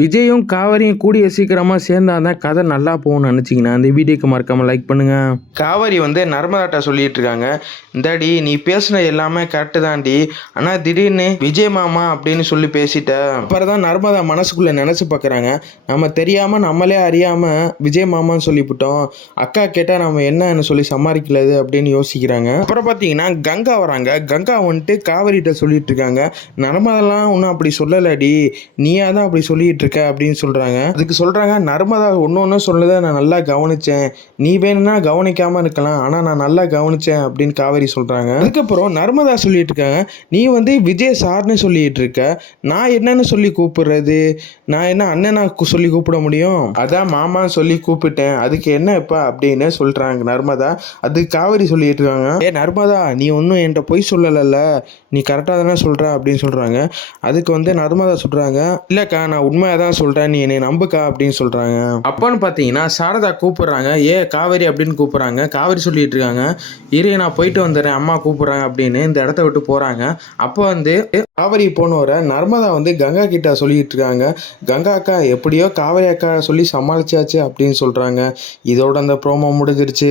விஜயும் காவேரியும் கூடிய சீக்கிரமா சேர்ந்தாதான் கதை நல்லா போகும்னு நினைச்சீங்கன்னா இந்த வீடியோக்கு மறக்காம லைக் பண்ணுங்க. காவேரி வந்து நர்மதாட்ட சொல்லிட்டு இருக்காங்க, இந்தாடி நீ பேசுன எல்லாமே கரெக்டு தான்டி, ஆனால் திடீர்னு விஜய் மாமா அப்படின்னு சொல்லி பேசிட்ட. அப்புறம் தான் நர்மதா மனசுக்குள்ள நினைச்சு பார்க்குறாங்க, நம்ம தெரியாம நம்மளே அறியாம விஜய் மாமான்னு சொல்லிவிட்டோம், அக்கா கேட்டால் நம்ம என்னன்னு சொல்லி சமாளிக்கலது அப்படின்னு யோசிக்கிறாங்க. அப்புறம் பார்த்தீங்கன்னா கங்கா வராங்க. கங்கா வந்துட்டு காவேரிட்ட சொல்லிட்டு இருக்காங்க, நர்மதெல்லாம் ஒன்றும் அப்படி சொல்லலடி, நீயா தான் அப்படி சொல்லிட்டு இருக்க அப்படின்னு சொல்றாங்க. அதுக்கு சொல்றாங்க, நர்மதா ஒன்னு சொல்லுறத நான் நல்லா கவனிச்சேன், நீ வேணும்னா கவனிக்காம இருக்கலாம், ஆனா நான் நல்லா கவனிச்சேன் அப்படின்னு காவேரி சொல்றாங்க. அதுக்கப்புறம் நர்மதா சொல்லிட்டு இருக்காங்க, நீ வந்து விஜய் சார்னு சொல்லிட்டு இருக்க, நான் என்னன்னு சொல்லி கூப்பிடுறது, நான் என்ன அண்ணனா சொல்லி கூப்பிட முடியும், அதான் மாமான்னு சொல்லி கூப்பிட்டேன், அதுக்கு என்ன இப்ப அப்படின்னு சொல்றாங்க நர்மதா. அதுக்கு காவேரி சொல்லிட்டு இருக்காங்க, ஏ நர்மதா நீ ஒன்றும் என்கிட்ட பொய் சொல்லல, நீ கரெக்டாக தானே சொல்ற அப்படின்னு சொல்றாங்க. அதுக்கு வந்து நர்மதா சொல்றாங்க, இல்லக்கா நான் உண்மையாக தான் சொல்கிறேன், நீ என்னை நம்புக்கா அப்படின்னு சொல்கிறாங்க. அப்போன்னு பார்த்தீங்கன்னா சாரதா கூப்பிட்றாங்க, ஏ காவேரி அப்படின்னு கூப்பிட்றாங்க. காவேரி சொல்லிட்டு இருக்காங்க, இரு நான் போயிட்டு வந்துடுறேன், அம்மா கூப்பிட்றாங்க அப்படின்னு இந்த இடத்த விட்டு போகிறாங்க. அப்போ வந்து காவேரி போனவரை நர்மதா வந்து கங்கா கிட்ட சொல்லிட்டு இருக்காங்க, கங்கா அக்கா எப்படியோ காவேரி அக்கா சொல்லி சமாளிச்சாச்சு அப்படின்னு சொல்கிறாங்க. இதோட அந்த ப்ரோமோ முடிஞ்சிருச்சு.